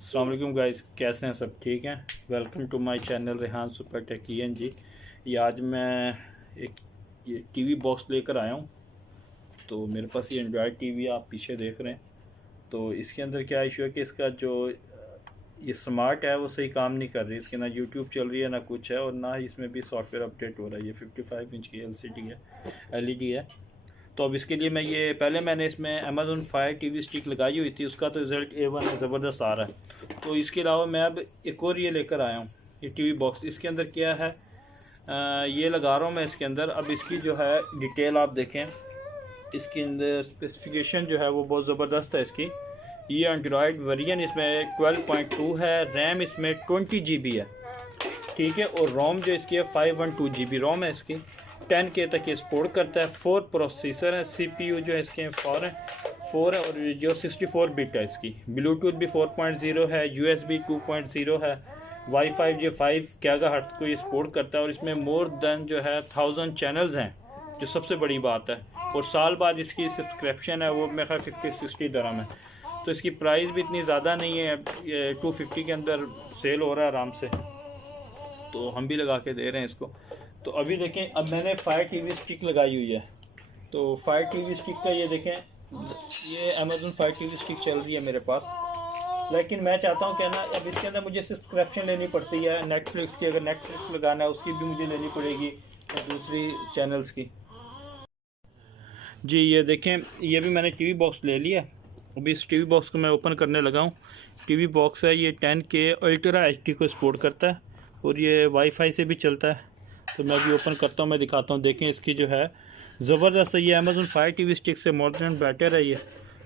अस्सलाम वालेकुम गाइस, कैसे हैं? सब ठीक हैं? Welcome to my channel Rehan super टेकियन जी। ये आज मैं एक ये टीवी बॉक्स लेकर आया हूँ। तो मेरे पास ये एंड्रॉयड टीवी आप पीछे देख रहे हैं। तो इसके अंदर क्या इशू है कि इसका जो ये स्मार्ट है वो सही काम नहीं कर रही। इसके ना यूट्यूब चल रही है ना कुछ है, और ना ही इसमें भी सॉफ्टवेयर अपडेट हो रहा है। ये 55 इंच की LCD है, LED है। तो अब इसके लिए मैं ये पहले मैंने इसमें अमेज़न फायर टीवी स्टिक लगाई हुई थी, उसका तो रिज़ल्ट A1 है, ज़बरदस्त आ रहा है। तो इसके अलावा मैं अब एक और ये लेकर आया हूँ, ये टीवी बॉक्स। इसके अंदर क्या है, ये लगा रहा हूँ मैं इसके अंदर। अब इसकी जो है डिटेल आप देखें, इसके अंदर स्पेसिफिकेशन जो है वो बहुत ज़बरदस्त है इसकी। ये एंड्रॉयड वेरिएंट इसमें 12.2 है, रैम इसमें 20 GB है, ठीक है। और रोम जो इसकी है 512 GB रोम है इसकी। 10K तक ये सपोर्ट करता है। 4 प्रोसेसर है, CPU जो है इसके 4 है, और जो 64 बिट है इसकी। ब्लूटूथ भी 4.0 है, USB 2.0 है, वाईफाई जो 5 GHz को ये सपोर्ट करता है। और इसमें मोर देन जो है 1000 चैनल्स हैं, जो सबसे बड़ी बात है। और साल बाद इसकी सब्सक्रिप्शन है वो मेरे ख्याल 50-60 दरम है। तो इसकी प्राइस भी इतनी ज़्यादा नहीं है, 250 के अंदर सेल हो रहा है आराम से। तो हम भी लगा के दे रहे हैं इसको। तो अभी देखें, अब मैंने फायर टीवी स्टिक लगाई हुई है। तो फायर टीवी स्टिक का ये देखें, ये अमेज़न फायर टीवी स्टिक चल रही है मेरे पास। लेकिन मैं चाहता हूँ क्या ना, अब इसके अंदर मुझे सब्सक्रिप्शन लेनी पड़ती है नेटफ्लिक्स की। अगर नेटफ्लिक्स लगाना है उसकी भी मुझे लेनी पड़ेगी, और दूसरी चैनल्स की। जी ये देखें, ये भी मैंने टीवी बॉक्स ले लिया। अभी इस टीवी बॉक्स को मैं ओपन करने लगा हूँ। टीवी बॉक्स है ये 10K अल्ट्रा HD को सपोर्ट करता है, और ये वाईफाई से भी चलता है। तो मैं अभी ओपन करता हूँ, मैं दिखाता हूँ। देखें इसकी जो है ज़बरदस्त है। ये अमेज़न फायर टीवी स्टिक से मॉडर्न बेटर है ये,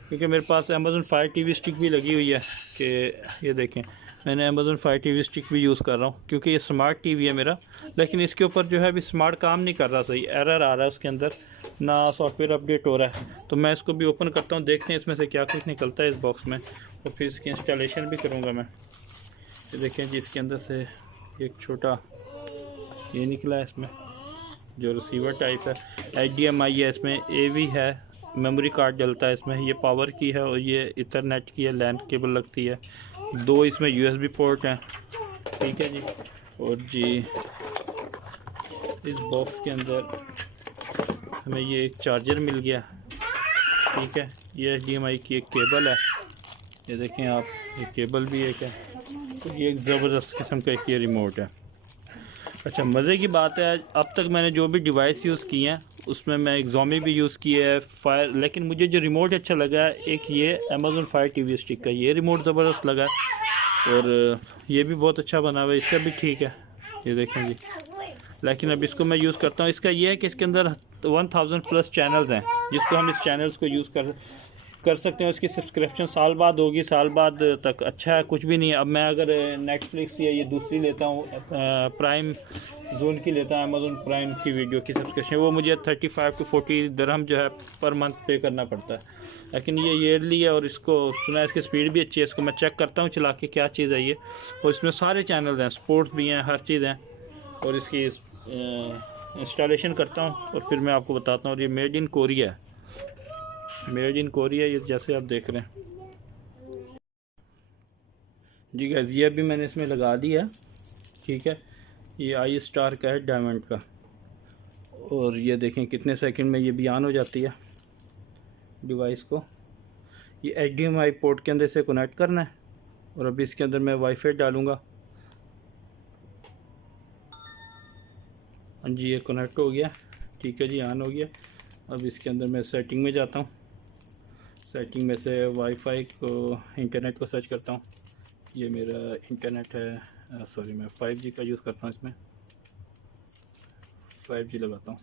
क्योंकि मेरे पास अमेज़न फायर टीवी स्टिक भी लगी हुई है। कि ये देखें, मैंने अमेज़न फायर टीवी स्टिक भी यूज़ कर रहा हूँ, क्योंकि ये स्मार्ट टीवी है मेरा। लेकिन इसके ऊपर जो है अभी स्मार्ट काम नहीं कर रहा, सही एरर आ रहा है उसके अंदर, ना सॉफ्टवेयर अपडेट हो रहा है। तो मैं इसको भी ओपन करता हूँ, देखते हैं इसमें से क्या कुछ निकलता है इस बॉक्स में, और फिर इसकी इंस्टॉलेशन भी करूँगा मैं। ये देखें जी, इसके अंदर से एक छोटा ये निकला है इसमें, जो रिसीवर टाइप है। HDMI है इसमें, AV है, मेमोरी कार्ड डलता है इसमें। ये पावर की है, और ये इथरनेट की है, लैन केबल लगती है। 2 इसमें USB पोर्ट हैं, ठीक है जी। और जी इस बॉक्स के अंदर हमें ये एक चार्जर मिल गया, ठीक है। ये HDMI की एक केबल है, ये देखें आप, ये केबल भी एक है। तो ये एक ज़बरदस्त किस्म का एक ये रिमोट है। अच्छा, मज़े की बात है, अब तक मैंने जो भी डिवाइस यूज़ किए हैं उसमें मैं Xiaomi भी यूज़ किया है, फायर। लेकिन मुझे जो रिमोट अच्छा लगा है, एक ये अमेज़न फायर टीवी स्टिक का ये रिमोट ज़बरदस्त लगा है। और ये भी बहुत अच्छा बना हुआ है, इसका भी ठीक है, ये देखें जी। लेकिन अब इसको मैं यूज़ करता हूँ। इसका ये है कि इसके अंदर 1000+ चैनल्स हैं, जिसको हम इस चैनल्स को यूज़ कर सकते हैं। उसकी सब्सक्रिप्शन साल बाद होगी, साल बाद तक अच्छा है, कुछ भी नहीं है। अब मैं अगर नेटफ्लिक्स या ये दूसरी लेता हूँ, प्राइम जोन की लेता हूँ, अमेज़न प्राइम की वीडियो की सब्सक्रिप्शन, वो मुझे 35 to 40 दरहम जो है पर मंथ पे करना पड़ता है। लेकिन ये ईयरली है, और इसको सुना है इसकी स्पीड भी अच्छी है। इसको मैं चेक करता हूँ चला के क्या चीज़ है ये। और इसमें सारे चैनल हैं, स्पोर्ट्स भी हैं, हर चीज़ हैं। और इसकी इंस्टॉलेशन करता हूँ, और फिर मैं आपको बताता हूँ। और ये मेड इन कोरिया है, मेड इन कोरिया, ये जैसे आप देख रहे हैं जी गाइस। ये भी मैंने इसमें लगा दिया, ठीक है। ये आई स्टार का है, डायमंड का। और ये देखें कितने सेकंड में ये भी ऑन हो जाती है डिवाइस को। ये HDMI पोर्ट के अंदर से कनेक्ट करना है, और अभी इसके अंदर मैं वाईफाई डालूँगा। हाँ जी, ये कनेक्ट हो गया, ठीक है जी, ऑन हो गया। अब इसके अंदर मैं सेटिंग में जाता हूँ। सेटिंग में से वाईफाई को, इंटरनेट को सर्च करता हूँ। ये मेरा इंटरनेट है, सॉरी, मैं 5G का यूज़ करता हूँ। इसमें 5G लगाता हूँ,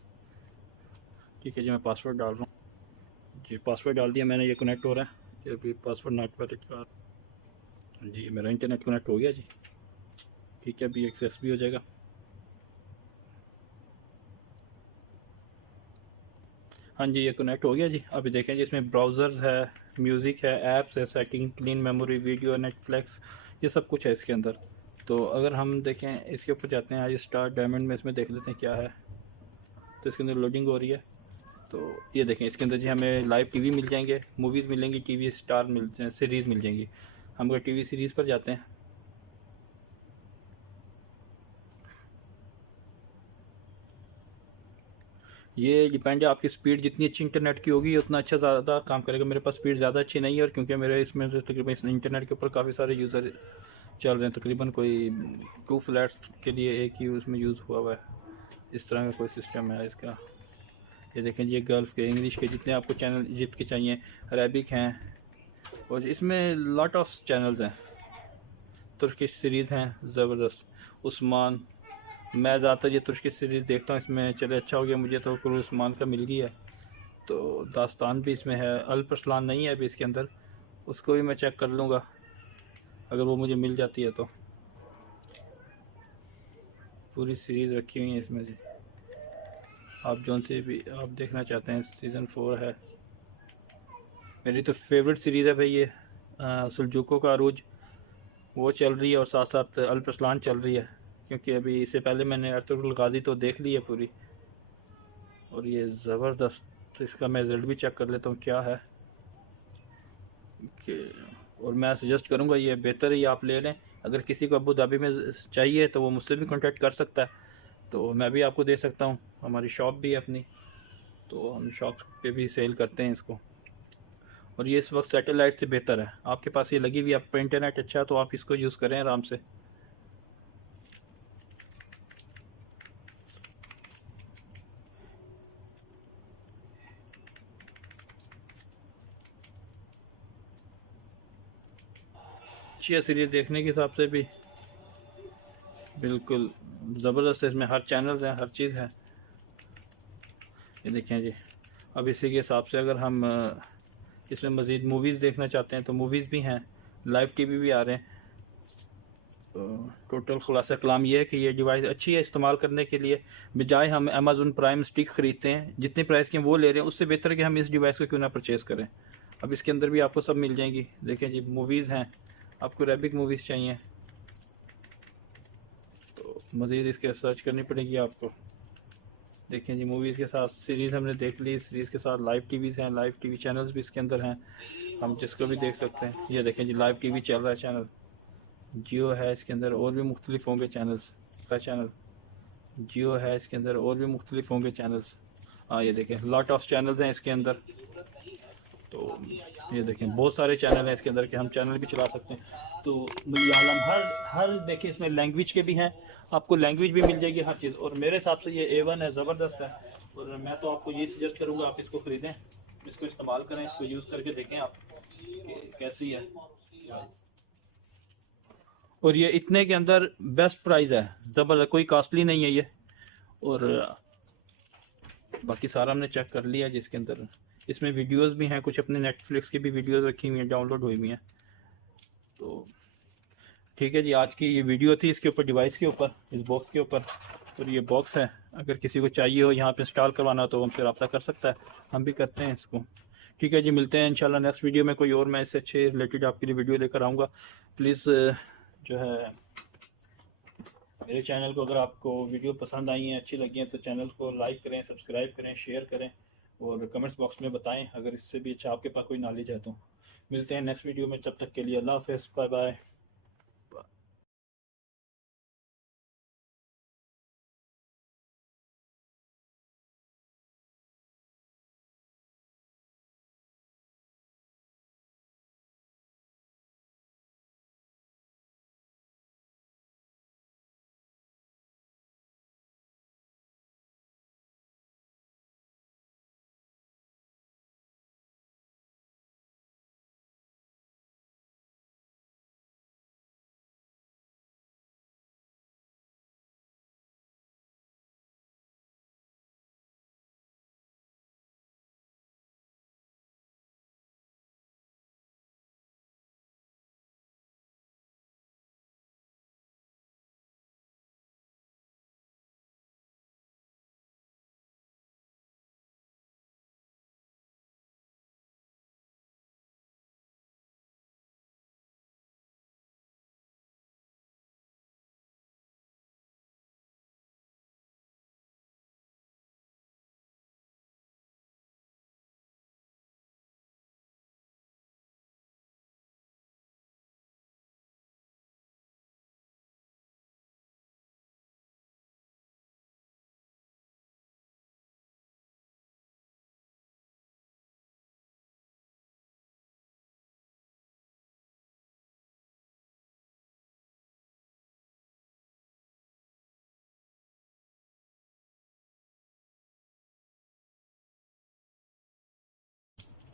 ठीक है जी। मैं पासवर्ड डाल रहा हूँ जी, पासवर्ड डाल दिया मैंने, ये कनेक्ट हो रहा है। ये भी पासवर्ड नॉट वैलिड का जी, मेरा इंटरनेट कनेक्ट हो गया जी, ठीक है। अभी एक्सेस भी हो जाएगा। हाँ जी, ये कनेक्ट हो गया जी। अभी देखें जी, इसमें ब्राउज़र है, म्यूज़िक है, ऐप्स है, setting, clean memory, video, Netflix, ये सब कुछ है इसके अंदर। तो अगर हम देखें, इसके ऊपर जाते हैं, आई स्टार डायमंड में, इसमें देख लेते हैं क्या है। तो इसके अंदर लोडिंग हो रही है। तो ये देखें, इसके अंदर जी हमें लाइव टीवी मिल जाएंगे, मूवीज़ मिलेंगी, टीवी स्टार मिल सीरीज़ मिल जाएंगी। हम अगर टीवी सीरीज़ पर जाते हैं, ये डिपेंड है आपकी स्पीड जितनी अच्छी इंटरनेट की होगी उतना अच्छा ज़्यादा काम करेगा। मेरे पास स्पीड ज़्यादा अच्छी नहीं है, और क्योंकि मेरे इसमें से तकरीबन इस इंटरनेट के ऊपर काफ़ी सारे यूज़र चल रहे हैं, तकरीबन कोई 2 फ्लैट्स के लिए एक ही उसमें यूज़ हुआ हुआ है। इस तरह का कोई सिस्टम है इसका। ये देखें जी, गल्फ़ के, इंग्लिश के, जितने आपको चैनल इजिप्ट के चाहिए, अरेबिक हैं, और इसमें लॉट ऑफ चैनल्स हैं। तुर्किश सीरीज़ हैं ज़बरदस्त, उस्मान। मैं ज़्यादातर ये तुर्किश सीरीज़ देखता हूँ इसमें। चले अच्छा हो गया मुझे तो उस्मान का मिल गया है। तो दास्तान भी इसमें है, अल्परसलान नहीं है अभी इसके अंदर, उसको भी मैं चेक कर लूँगा अगर वो मुझे मिल जाती है तो। पूरी सीरीज़ रखी हुई है इसमें जी, आप जौन से भी आप देखना चाहते हैं। सीज़न 4 है। मेरी तो फेवरेट सीरीज़ है भाई ये, सुलजूको का अरूज, वो चल रही है, और साथ साथ अल्परसलान चल रही है, क्योंकि अभी इससे पहले मैंने अर्तुगरुल गाज़ी तो देख ली है पूरी। और ये ज़बरदस्त, इसका मैं रिज़ल्ट भी चेक कर लेता हूँ क्या है कि, और मैं सजेस्ट करूँगा ये बेहतर है, ये आप ले लें। अगर किसी को अबू धाबी में चाहिए तो वो मुझसे भी कांटेक्ट कर सकता है, तो मैं भी आपको दे सकता हूँ। हमारी शॉप भी है अपनी, तो हम शॉप पे भी सेल करते हैं इसको। और ये इस वक्त सैटेलाइट से बेहतर है। आपके पास ये लगी हुई, आप पर इंटरनेट अच्छा है तो आप इसको यूज़ करें आराम से। अच्छी है सीरीज़, देखने के हिसाब से भी बिल्कुल ज़बरदस्त है। इसमें हर चैनल्स हैं, हर चीज़ है। ये देखें जी, अब इसी के हिसाब से अगर हम इसमें मज़ीद मूवीज़ देखना चाहते हैं तो मूवीज़ भी हैं, लाइव टीवी भी आ रहे हैं। तो टोटल खुलासा कलाम ये है कि ये डिवाइस अच्छी है इस्तेमाल करने के लिए। बजाय हम अमेज़न प्राइम स्टिक ख़रीदते हैं, जितने प्राइस के वो ले रहे हैं, उससे बेहतर कि हम इस डिवाइस को क्यों ना परचेज़ करें। अब इसके अंदर भी आपको सब मिल जाएंगी। देखें जी, मूवीज़ हैं, आपको अरेबिक मूवीज़ चाहिए तो मज़ीद इसके सर्च करनी पड़ेगी आपको। देखें जी, मूवीज़ के साथ सीरीज़ हमने देख ली, सीरीज़ के साथ लाइव टीवीज़ हैं, लाइव टीवी चैनल्स भी इसके अंदर हैं, हम जिसको भी देख सकते हैं। ये देखें जी, लाइव टीवी चल रहा है चैनल, जियो है इसके अंदर, और भी मुख्तलिफ होंगे चैनल्स का चैनल। जियो है इसके अंदर, और भी मुख्तलिफ होंगे चैनल्स। हाँ ये देखें, लॉट ऑफ चैनल्स हैं इसके अंदर। तो ये देखें, बहुत सारे चैनल हैं इसके अंदर कि हम चैनल भी चला सकते हैं। तो मलयालम, हर देखिए इसमें लैंग्वेज के भी हैं, आपको लैंग्वेज भी मिल जाएगी हर चीज़। और मेरे हिसाब से ये A1 है, ज़बरदस्त है। और मैं तो आपको ये सजेस्ट करूँगा आप इसको ख़रीदें, इसको इस्तेमाल करें, इसको यूज़ करके देखें आप कि कैसी है। और ये इतने के अंदर बेस्ट प्राइस है, ज़बरदस्त, कोई कॉस्टली नहीं है ये। और बाकी सारा हमने चेक कर लिया जिसके अंदर इसमें वीडियोस भी हैं, कुछ अपने नेटफ्लिक्स की भी वीडियोस रखी हुई हैं, डाउनलोड हुई हुई हैं। तो ठीक है जी, आज की ये वीडियो थी इसके ऊपर, डिवाइस के ऊपर, इस बॉक्स के ऊपर। और ये बॉक्स है, अगर किसी को चाहिए हो यहाँ पे इंस्टॉल करवाना तो हमसे रब्ता कर सकता है, हम भी करते हैं इसको। ठीक है जी, मिलते हैं इंशाल्लाह नेक्स्ट वीडियो में, कोई और मैं इससे अच्छे रिलेटेड आपके लिए वीडियो लेकर आऊँगा। प्लीज़ जो है मेरे चैनल को, अगर आपको वीडियो पसंद आई हैं, अच्छी लगी हैं, तो चैनल को लाइक करें, सब्सक्राइब करें, शेयर करें, और कमेंट्स बॉक्स में बताएं अगर इससे भी अच्छा आपके पास कोई नॉलेज है तो। मिलते हैं नेक्स्ट वीडियो में, तब तक के लिए अल्लाह हाफ़िज़, बाय बाय।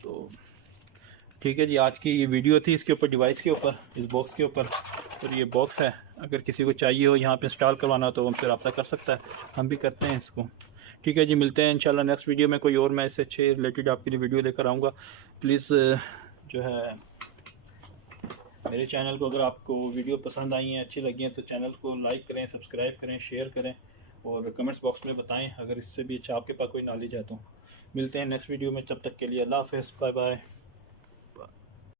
तो ठीक है जी, आज की ये वीडियो थी इसके ऊपर, डिवाइस के ऊपर, इस बॉक्स के ऊपर। और ये बॉक्स है, अगर किसी को चाहिए हो यहाँ पे इंस्टॉल करवाना तो हमसे रब्ता कर सकता है, हम भी करते हैं इसको। ठीक है जी, मिलते हैं इंशाल्लाह नेक्स्ट वीडियो में, कोई और मैं इससे अच्छे रिलेटेड आपके लिए वीडियो लेकर आऊँगा। प्लीज़ जो है मेरे चैनल को, अगर आपको वीडियो पसंद आई हैं, अच्छी लगी हैं, तो चैनल को लाइक करें, सब्सक्राइब करें, शेयर करें और कमेंट्स बॉक्स में बताएं अगर इससे भी अच्छा आपके पास कोई नॉलेज है तो। मिलते हैं नेक्स्ट वीडियो में, तब तक के लिए अल्लाह हाफ़िज़, बाय बाय।